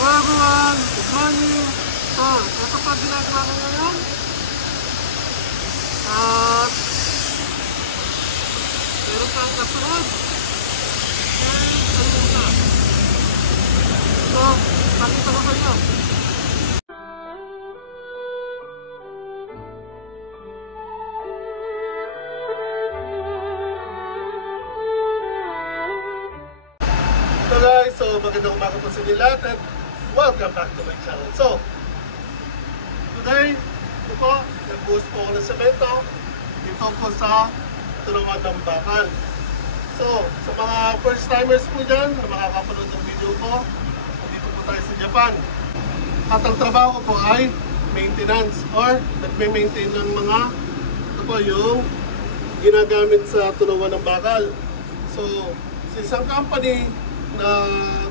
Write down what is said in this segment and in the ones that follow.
Hello everyone! Good morning! So, ito pa ginagawa ko ngayon. At meron tayong nasunod. And kanina na. So, pakita ko sa inyo. So guys, magandang umaga po sa inyo lahat and welcome back to my channel. So, today, ito po, nag-buhos po ako ng semento dito po sa Tulungan ng Bakal. So, sa mga first timers po dyan na makakapanood ng video ko, dito po tayo sa Japan. At ang trabaho ko po ay maintenance or nagme-maintain ng mga, ito po yung ginagamit sa Tulungan ng Bakal. So, sa isang company na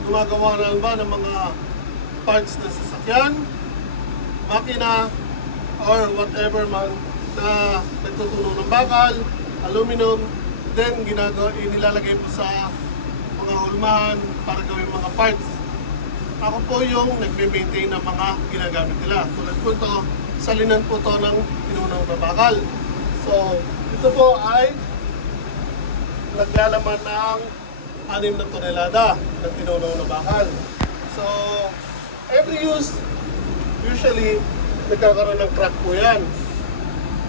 gumagawa na ba ng mga parts ng sasakyan, makina, or whatever man na nagtutunog ng bakal, aluminum, then nilalagay po sa mga hulmahan para gawin mga parts. Ako po yung nagme-maintain ng mga ginagamit nila. Tulad po ito, salinan po ito ng tinunog na bakal. So, ito po ay naglalaman ng 6 na tonelada ng tinunog na bakal. So, every use, usually, nagkakaroon ng crack po yan.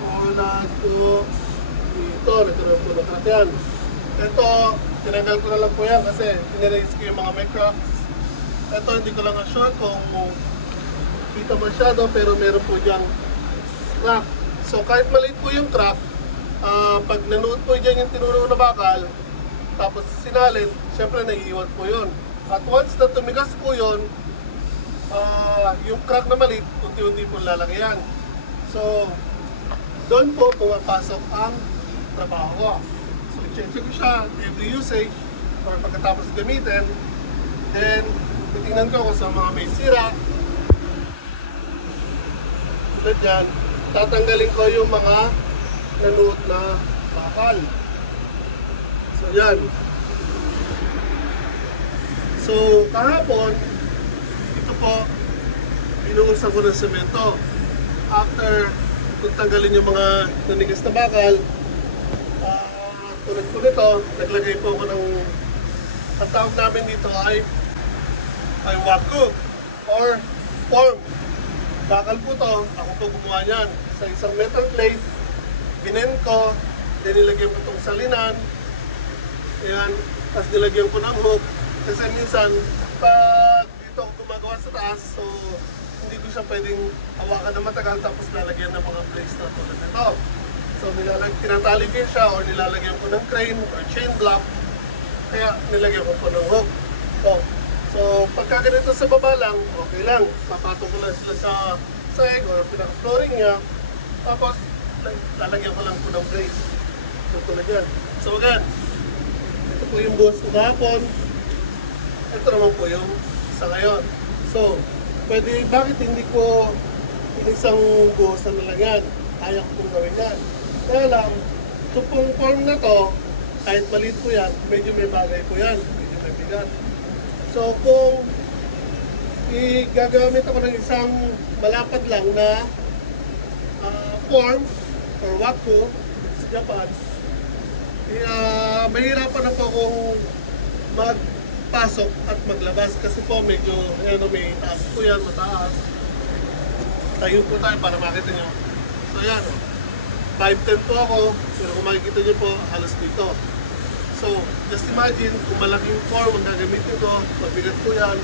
Tulad po dito, nagkaroon po ng crack yan. Ito, tinanggal ko na lang po yan kasi tinirace ko yung mga may cracks. Ito, hindi ko lang sure kung kita masyado, pero meron po diyang crack. So, kahit maliit po yung crack, pag nanood po dyan yung tinunog na bakal, tapos sinalin, syempre naiiwan po yun. At once na tumigas po yun, yung crack na maliit, unti-unti po lalaki yan. So, doon po pumapasok ang trabaho ko. So, i-check ko siya every usage or pagkatapos gamitin. Then, titingnan ko kung sa mga may sira. Tulad yan, tatanggalin ko yung mga nanood na bakal. So, yan. So, kahapon, ito po, binuhusan ko ng semento. After, kung tanggalin yung mga nanigas na bakal, tulad po nito, naglagay po ako ng, ang tawag namin dito ay waku or form. Bakal po to, ako po gumawa niyan. Sa isang metal plate, binend ko, then nilagyan ko itong salinan. Ayan, tapos nilagyan ko ng hook. Kasi minsan, pag dito ako gumagawa sa taas, so hindi ko siya pwedeng hawakan na matagal tapos lalagyan ng mga plates na tulad nito. So tinatali ko siya or nilalagyan ko ng crane or chain block. Kaya nilagyan ko po ng hook. So pagka ganito sa baba lang, okay lang. Papatong ko lang sila sa side or pinaka-flooring niya. Tapos lalagyan ko lang po ng plates. So tulad yan. So again, ito po yung buhos ko kahapon. Ito naman po yung sa ngayon. So, pwede, bakit hindi ko inisang buhos na lang yan? Kaya ko pong gawin yan. Kaya lang, ito pong form na to, kahit maliit po yan, medyo may bagay po yan. Medyo may bigat. So, kung gagamit ako ng isang malapad lang na form or waku sa Japan, mahirapan na po akong magpasok at maglabas kasi po medyo may taas po yan, mataas. Tayo po tayo para makita nyo. So yan, 5'10" po ako, pero kung makikita nyo po, halos dito. So, just imagine kung malaking form ang gagamitin ko, mabigat po yan.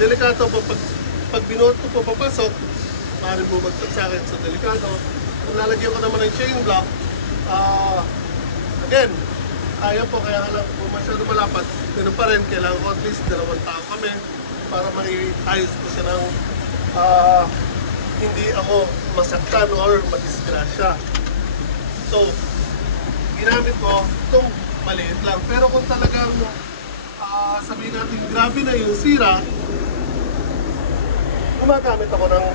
Delikato po, pag binuot ko po papasok, maaaring bumagsak sa akin, so delikato. Kung lalagyan ko naman ng chain block, again, kaya po, kaya alam, kung masyado malapad, pero pa rin, kailangan ko at least 2 tao kami para maiayos ko siya ng hindi ako masaktan or madisgrasya. So, ginamit ko itong maliit lang. Pero kung talagang sabihin natin grabe na yung sira, gumagamit ako ng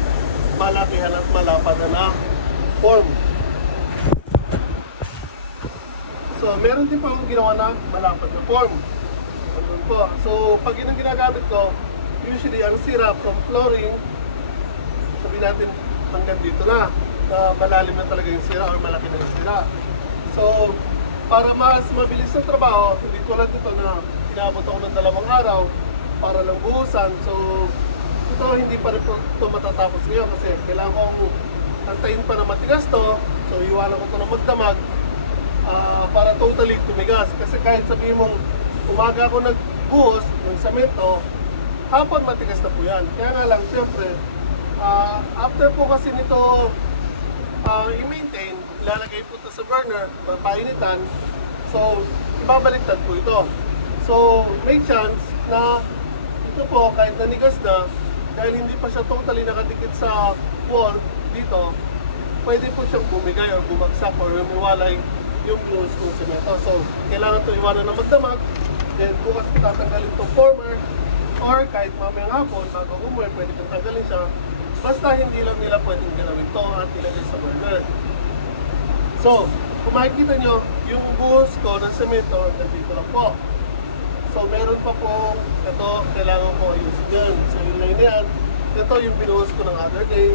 malakihan at malapad na form. So, meron din pa akong ginawa na malapad na form. So, pag yun ang ginagamit ko, usually ang sira from flooring, sabihin natin hanggang dito na malalim na talaga yung sira or malaki na yung sira. So, para mas mabilis ang trabaho, hindi tulad nito na inabot ako ng 2 araw para lang buhusan. So, ito hindi pa rin ito matatapos ngayon kasi kailangan kong antayin pa na matigas to. So, iwanan ko ito na magdamag para totally tumigas. Kasi kahit sabihin mong umaga ako nagbuhos ng semento, hapon matigas na po yan. Kaya nga lang, siyempre, after po kasi nito i-maintain, ilalagay po ito sa burner, papainitan. So, ibabaliktad po ito. So, may chance na ito po, kahit nanigas na, dahil hindi pa siya totally nakadikit sa wall dito, pwede po siyang bumigay or bumagsak or humiwalay yung glues kung semento. So, kailangan ito iwanan na magdamag. Then, bukas ko tatanggalin itong former or kahit mamayang hapon, bago umuwi, pwede kong tanggalin siya. Basta hindi lang nila pwedeng ganawin ito at ilagay sa burner. So, kung makikita nyo, yung buhos ko ng semento, nandito lang po. So, meron pa po, ito, kailangan ko ayusin yan. So, yung line yan, ito yung binuhos ko ng other day.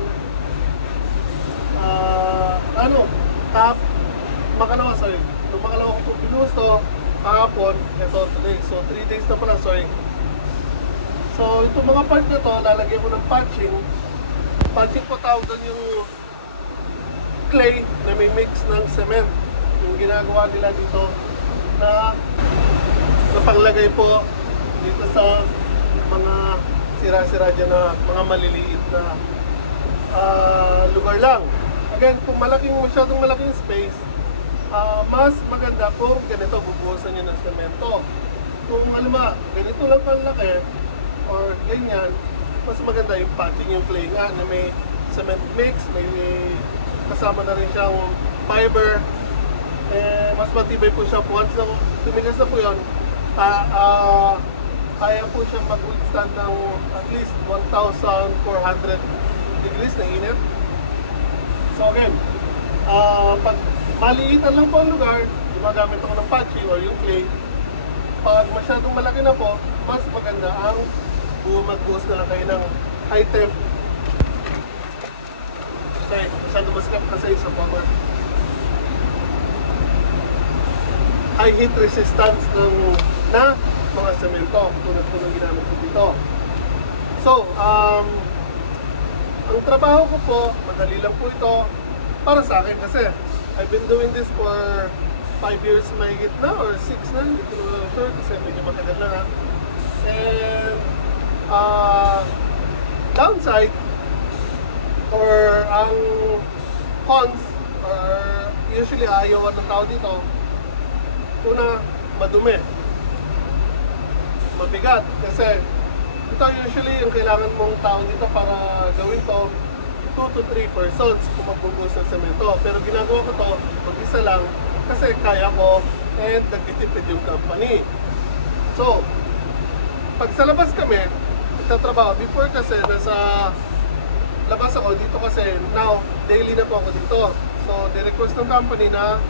Makalawa, sorry. Nung makalawa ko binuhos to, kahapon, ito, today. So, 3 days na pala, sorry. So, itong mga part na to, lalagyan ko ng patching. Patching po tawag doon yung clay na may mix ng cement. Yung ginagawa nila dito na panglagay po dito sa mga sira-sira dyan na mga maliliit na lugar lang. Again, kung masyadong malaking space, mas maganda kung ganito bubuhusan nyo ng semento. Kung ganito lang kalaki or ganyan, mas maganda yung patching, yung clay nga na may cement mix, may kasama na rin siyang fiber. Mas matibay po siya. Once na tumigas na po yun, kaya po siya mag-withstand ng at least 1,400 degrees na init. So again, pag maliitan lang po ang lugar, gumagamit ako ng patching or yung clay. Pag masyadong malaki na po, mas maganda ang magbuhos na lang kayo ng high temp. Sorry, masyado maskap kasi sa power. High heat resistance na mga semento tulad po ng ginamit ko dito. So, ang trabaho ko po, madali lang po ito para sa akin kasi I've been doing this for 5 years mahigit na or 6 na, hindi ko na sure kasi medyo matagal na. And downside or ang cons or usually ayaw ng tao dito, una, madumi, mabigat kasi ito usually yung kailangan mong tao dito para gawin to 2 to 3 persons kung magbubuhos ng semento. Pero ginagawa ko to mag-isa lang kasi kaya ko and nagtitipid yung company. So, pag sa labas kami, nagtatrabaho. Before kasi nasa labas ako, dito kasi now, daily na po ako dito. So, ni-request ng company na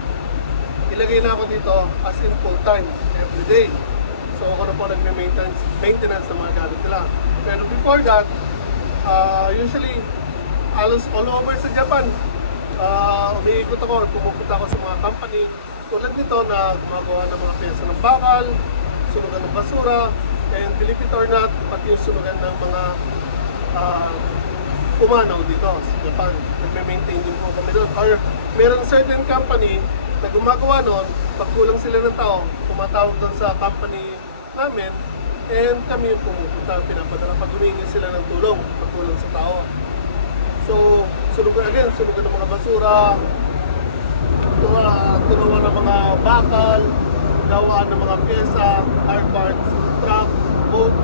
ilagay na ako dito as in full time, every day. So, ako na po nagme-maintenance ng mga gamit nila. Pero before that, usually, halos all over sa Japan, umiikot ako or pumupunta ako sa mga company tulad nito na gumagawa ng mga pyesa ng bakal, sunugan ng basura, and believe it or not, pati yung sunugan ng mga umanaw dito sa Japan. Nagme-maintain din po kami doon. Or meron certain company na gumagawa noon, pag kulang sila ng tao, tumatawag doon sa company namin, and kami yung pumupunta, pinapadala pag humingi sila ng tulong, pag kulang sa tao. So, sunugan ng mga basura, tunawan ng mga bakal, gawaan ng mga pyesa, hard parts, truck, boat.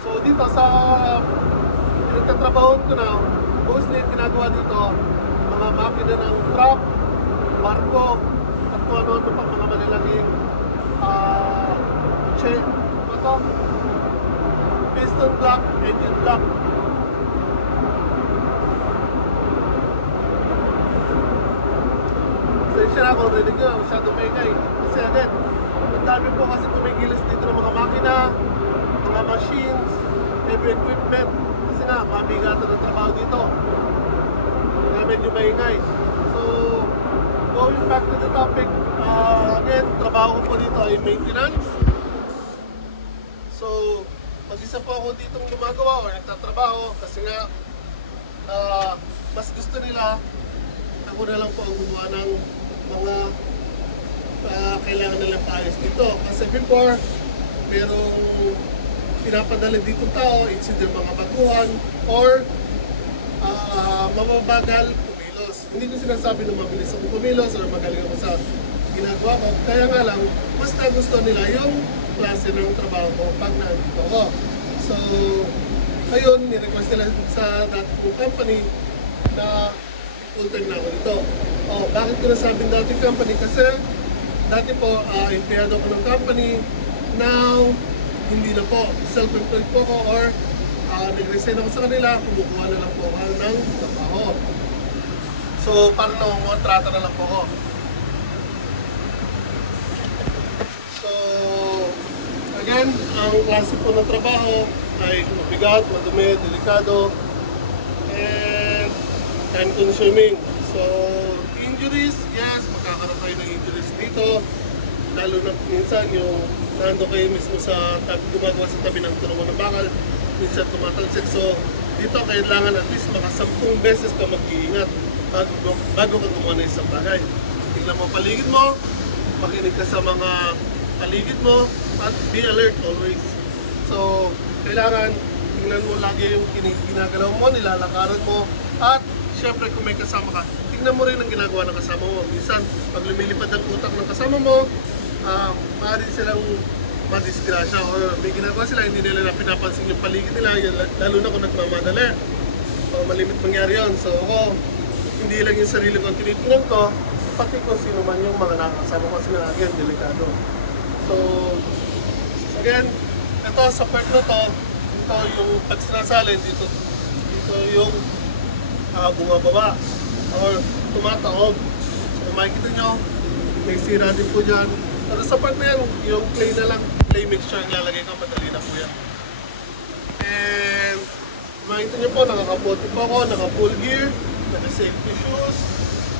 So, dito sa pinagtatrabaho ko na, mostly ginagawa dito, mga makina ng truck, barko, at kung ano-ano pang mga malalaging piston block, engine block. Sensya na ako, rinig nyo, masyadong maingay. Kasi agad, ang dami po kasi kumigilis dito ng mga makina, mga machines, heavy equipment. Kasi nga, mabigatan ng trabaho dito. Kaya medyo maingay. So, going back to the topic, again, trabaho ko po dito ay maintenance. So, mag-isa po ako ditong gumagawa o nagtatrabaho kasi nga, mas gusto nila, ako na lang po ang gumawa ng mga kailangan nilang paayos dito. Kasi before, merong pinapadala dito tao, it's either mga baguhan or mababagal kumilos. Hindi ko sinasabi na mabilis ako kumilos or magaling ako sa ginagawa ko. Kaya nga lang, mas gusto nila yung klase ng trabaho ko pag nandito ako. So, ngayon, nirequest nila sa dati kong company na full-time na ako dito. Bakit ko nasabing dating company? Kasi dati po, empleyado ako ng company. Now, hindi na po. Self-employed po ako or nag-resign ako sa kanila, kumukuha na lang po ako ng trabaho. So, parang nangungontrata na lang po ako. So, again, ang klase po ng trabaho ay mabigat, madumi, delikado, and time-consuming. So, injuries, yes, magkakaroon kayo ng injuries dito. Lalo na minsan yung nando kayo mismo sa tabi, gumagawa sa tabi ng tulungan ng bakal, minsan tumatalsik. So, dito kailangan at least maka 10 beses ka mag-iingat bago ka gumawa ng isang bagay. Tingnan mo paligid mo, makinig ka sa mga paligid mo, at be alert always. So, kailangan tingnan mo lagi yung ginagalaw mo, nilalakaran mo, at syempre kung may kasama ka, tingnan mo rin ang ginagawa ng kasama mo. Minsan, pag lumilipad ang utak ng kasama mo, maaari silang madisgrasya or may ginagawa sila, hindi nila na pinapansin yung paligid nila, lalo na kung nagmamadali. Malimit mangyari yun. So ako, hindi lang yung sarili ko ang tinitingnan ko, pati kung sino man yung mga nakakasama ko, kasi nga again, delikado. So, again, ito sa part na to, ito yung pag sinasalin, dito yung bumababa or tumataob. So, makikita nyo, may sira din po dyan. Pero sa part na yan, yung clay na lang, clay mixture ang lalagay ko, madali na po yan. And makikita nyo po, nakakaputi po ako, naka-full gear, naka-safety shoes,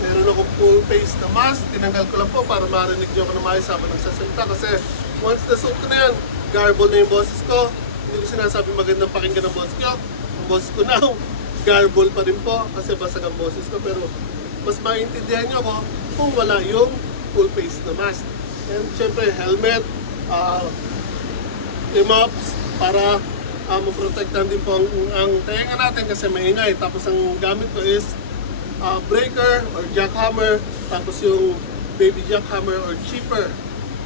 meron ako full face na mask, tinanggal ko lang po para marinig nyo ako na maayos habang nagsasalita. Kasi once na-suit ko na yan, garble na yung boses ko. Hindi ko sinasabi magandang pakinggan ng boses ko. Ang boses ko now, garble pa rin po kasi basag ang boses ko. Pero mas maintindihan nyo ako kung wala yung full face na mask. And syempre, helmet, earmuffs para maprotektan din po ang tainga natin kasi maingay. Tapos ang gamit ko is breaker or jackhammer, tapos yung baby jackhammer or chipper.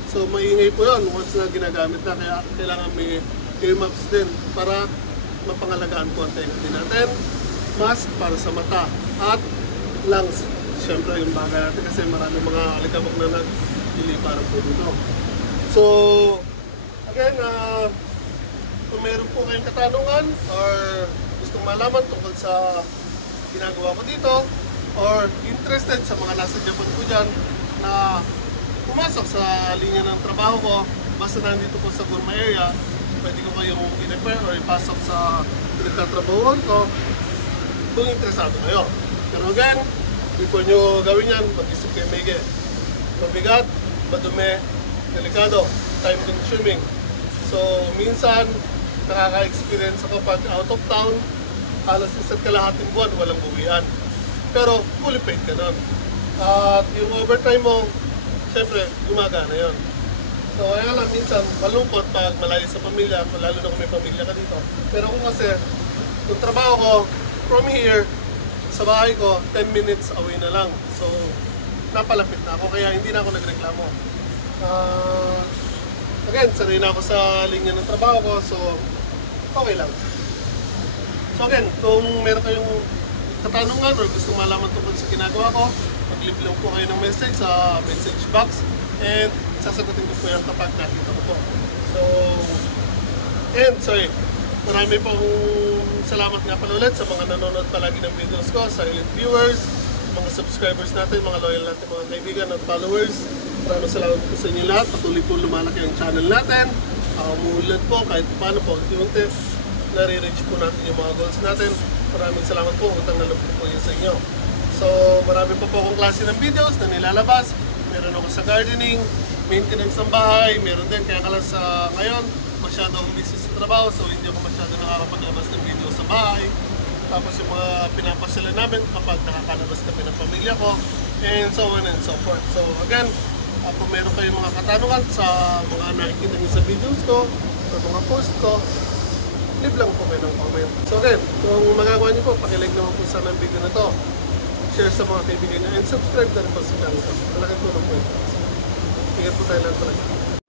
So maingay po yun once na ginagamit na, kaya kailangan may earmuffs din para mapangalagaan po ang tainga din natin. Mask para sa mata at lungs. Siyempre yung bagay natin kasi marami mga alikabok na nag-iliparan po dito. So, again, kung meron po kayong katanungan or gustong malaman tungkol sa ginagawa ko dito or interested sa mga nasa Japan po dyan na pumasok sa linya ng trabaho ko, basta nandito po sa Gunma area, pwede ko kayong i-refer or ipasok sa pinagtatrabahuan ko kung interesado kayo. Pero again, before nyo gawin yan, mag-isip kayo maigi. Mabigat, madumi, delikado, time consuming. So, minsan, nakaka-experience ako pag out of town, halos isa't kalahating buwan, walang buwian. Pero, fully paid ka nun. At yung overtime mo, syempre, gumagana yun. So, kaya lang, minsan, malungkot pag malayo sa pamilya, lalo na kung may pamilya ka dito. Pero kung kasi, yung trabaho ko, from here, sa bahay ko, 10 minutes away na lang. So, napalapit na ako, kaya hindi na ako nagreklamo. Again, sanay na ako sa linya ng trabaho ko, so, okay lang. So again, kung meron kayong katanungan or gusto malaman tungkol sa ginagawa ko, mag-leave lang po kayo ng message sa message box and sasagutin ko po yan kapag nakita ko po. So, and sorry, marami pong salamat nga pala ulit sa mga nanonood palagi ng videos ko, silent viewers, mga subscribers natin, mga loyal natin, mga kaibigan at followers. Maraming salamat po sa inyo lahat. Patuloy po lumalaki ang channel natin. Umuulat po kahit paano po. Unti-unti nare-reach po natin yung mga goals natin. Maraming salamat po, utang na loob po yun sa inyo. So marami pa po akong klase ng videos na nilalabas. Meron ako sa gardening, maintenance ng bahay, meron din. Kaya kala sa ngayon, masyado akong busy sa trabaho, so hindi ako masyado nakakapaglabas ng video sa bahay. Tapos yung mga pinapasyalan namin kapag nakakalabas kami ng pamilya ko, and so on and so forth. So again, kung meron kayong mga katanungan sa mga nakikita niyo sa videos ko, sa mga post ko, leave lang po kayo ng comment. So again, kung magagawa niyo po, pakilike naman po sana ang video na to. Share sa mga kaibigan niyo, and subscribe na rin po sa channel ko. Malaking tulong po ito. Ingat po tayo lang talaga.